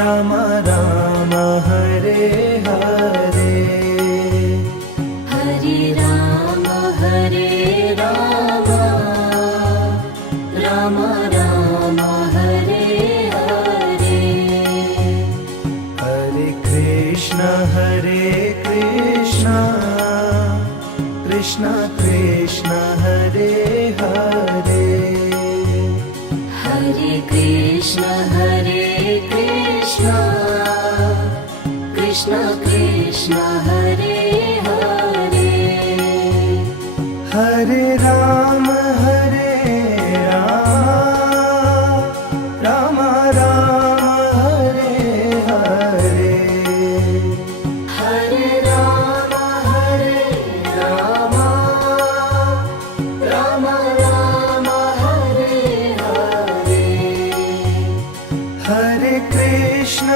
Ram Ram Hare Hare, Hare Ram Ram Ram Hare Hare. Hare Krishna Krishna Krishna Hare Hare, Hare Krishna Krishna Krishna Hare Hare. Hare Ram Ram Ram Hare Hare, Hare Ram Ram Ram Hare Hare. Hare Krishna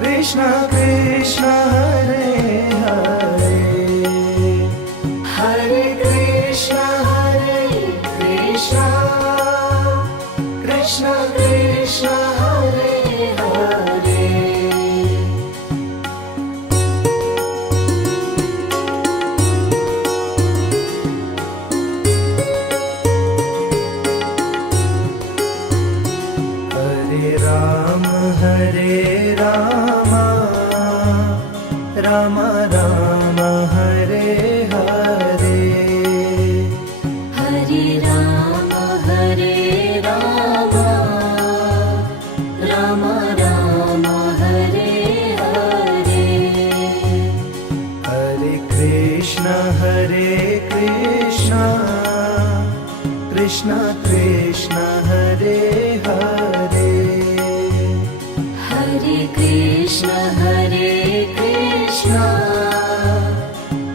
Krishna Krishna Hare Hare, Hare Krishna Krishna Krishna Hare Hare. Hare Ram Ram Ram Hare Hare, Hare Ram Ram Ram Hare Hare. Hare Krishna Krishna Krishna Hare Hare, Hare Krishna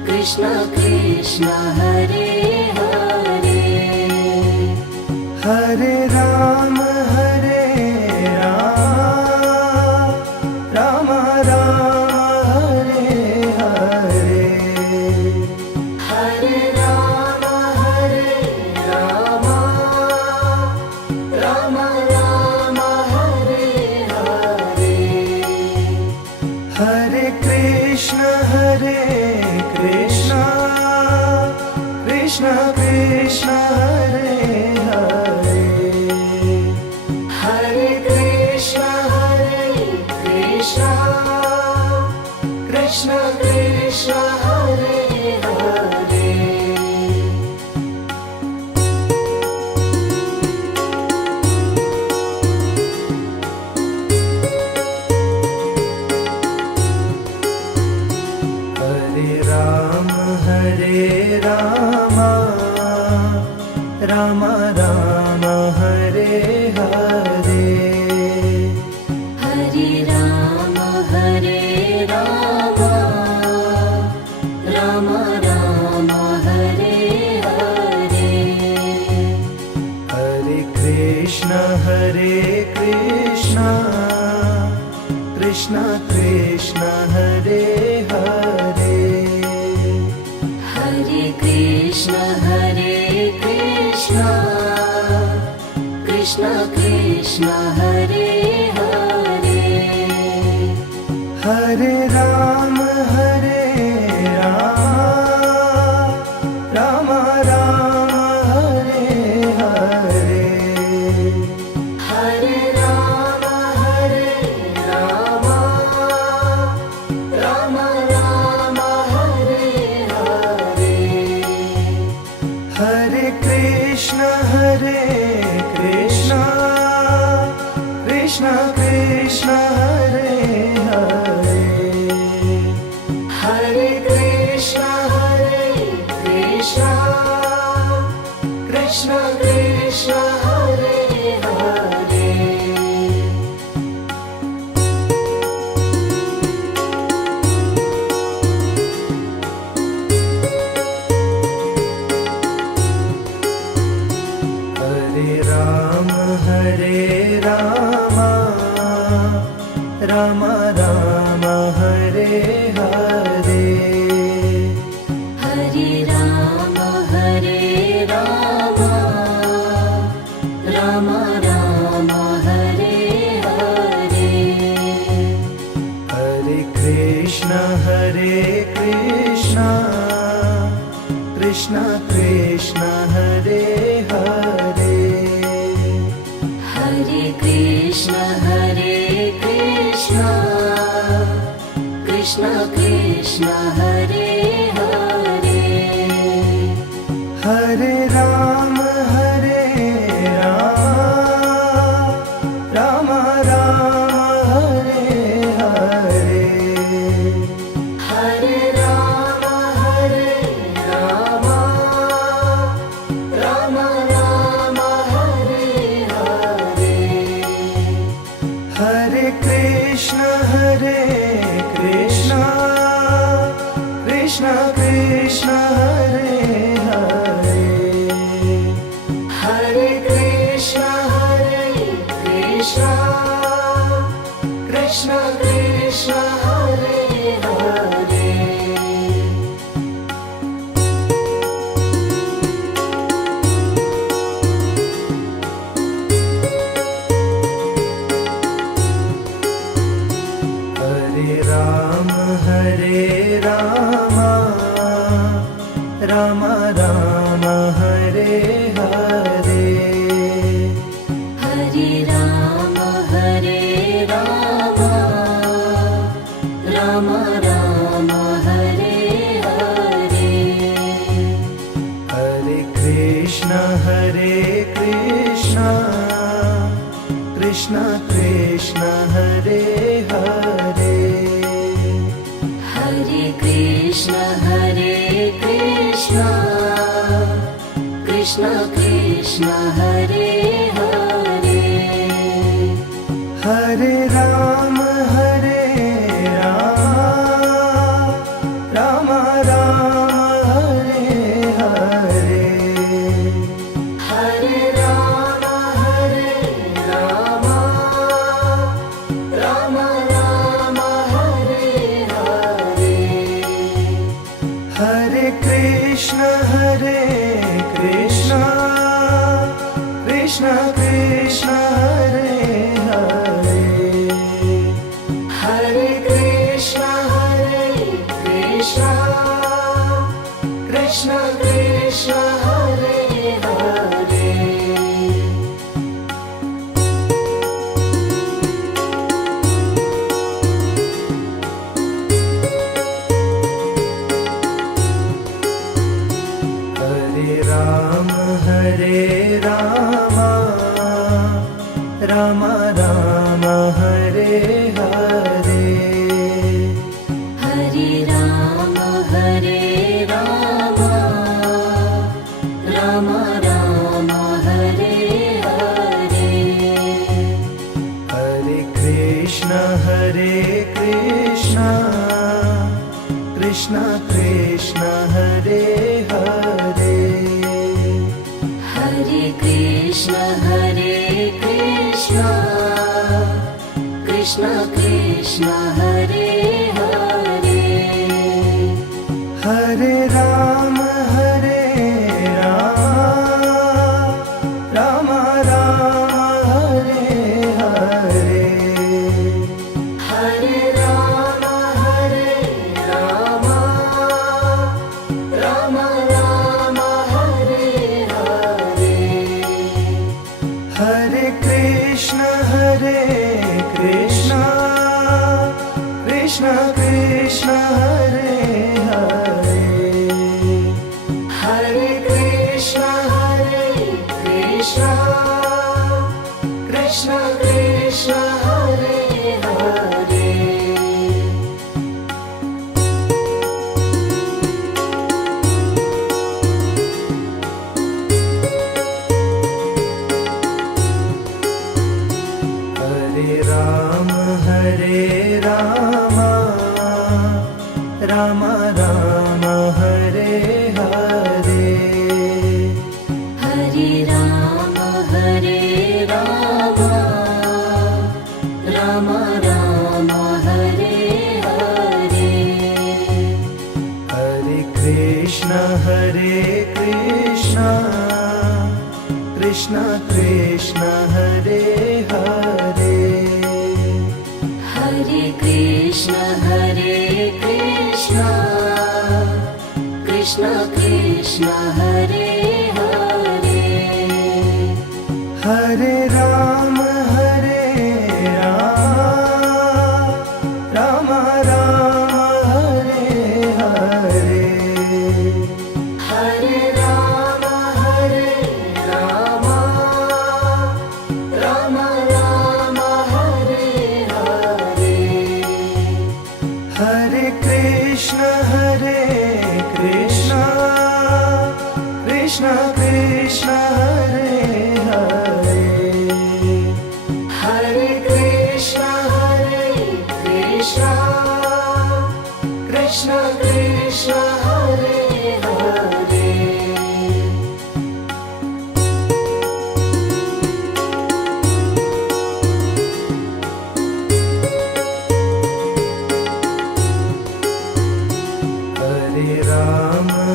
Krishna Krishna Hare Hare. Hare Ram Ram Ram Hare Hare, Hare Ram Ram Hare Hare. Hare Krishna Krishna Krishna Hare Hare, Hare Krishna Krishna Krishna Hare Hare. Hare Ram Ram Ram Hare Hare, Hare Ram Ram Ram Hare Hare. Hare Krishna Krishna Krishna Hare Hare, Hare Krishna Krishna Krishna Hare Hare. Hare Ram Ram Ram Hare Hare, Hare Ram Ram Hare Hare. Hare Krishna Krishna Krishna Hare Hare, Hare Krishna Krishna Krishna Hare Hare. Hare Ram Ram Ram Hare Hare, Hare Ram Ram Ram Krishna Krishna Hare Hare Hare Krishna Hare Krishna Krishna Krishna Hare Hare Hare Ram Hare Ram Rama Rama Hare Hare Hare Rama Hare Rama Rama Rama Hare Hare Hare Krishna Hare Krishna Krishna Krishna Hare Hare Hare Krishna Hare Krishna Krishna Krishna Hare Hare Hare Rama Rama Rama Hare Hare Hare Rama Hare Rama Rama Rama Hare Hare Hare Krishna Krishna Krishna Hare Hare Hare Krishna Hare Krishna Krishna Krishna Hare Hare Hare Rama Hare Rama Rama Rama Hare Hare Hare Rama Hare Rama Rama Rama Hare Hare Hare Krishna Krishna Krishna Hare Hare Hare Krishna Krishna Krishna Hare Hare Hare Rama Rama Rama Hare Hare Hare Rama Hare Rama Rama Rama Hare Hare Hare Krishna Krishna Krishna Hare Hare Hare Krishna Krishna Krishna Krishna Hare Hare Hare Rama Rama Rama Hare Hare Hare Rama Hare Rama Rama Rama Hare Hare Hare Krishna Krishna Krishna Hare Hare Hare Krishna Krishna Krishna Krishna Hare Hare Hare Rama Rama Rama Hare Hare Hare Rama Hare Rama Rama Rama Hare Hare Hare Krishna Krishna Hare Hare Hare Krishna Krishna Krishna Hare Hare Hare Ram Ram Ram Hare Hare Hare Ram Ram Ram Ram Hare Hare Hare Krishna Krishna Krishna Hare Hare Hare Krishna Krishna Krishna Hare Hare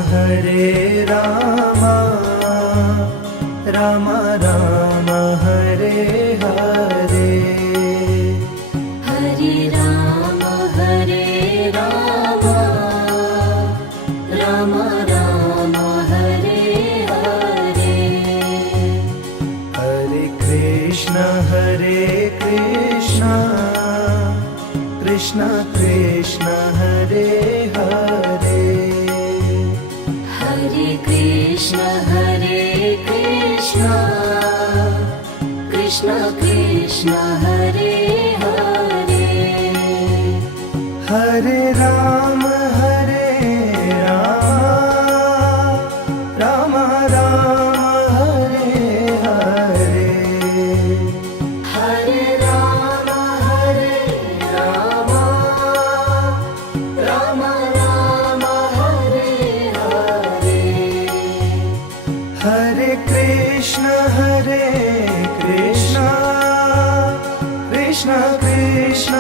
Hare Ram Ram Ram Hare Hare Hare Ram Ram Ram Hare Hare Hare Krishna Krishna Krishna Hare Hare Hare Krishna Krishna Krishna Hare Hare Hare Ram Ram Ram Hare Hare Hare Ram Ram Ram Hare Hare Hare Krishna Krishna Krishna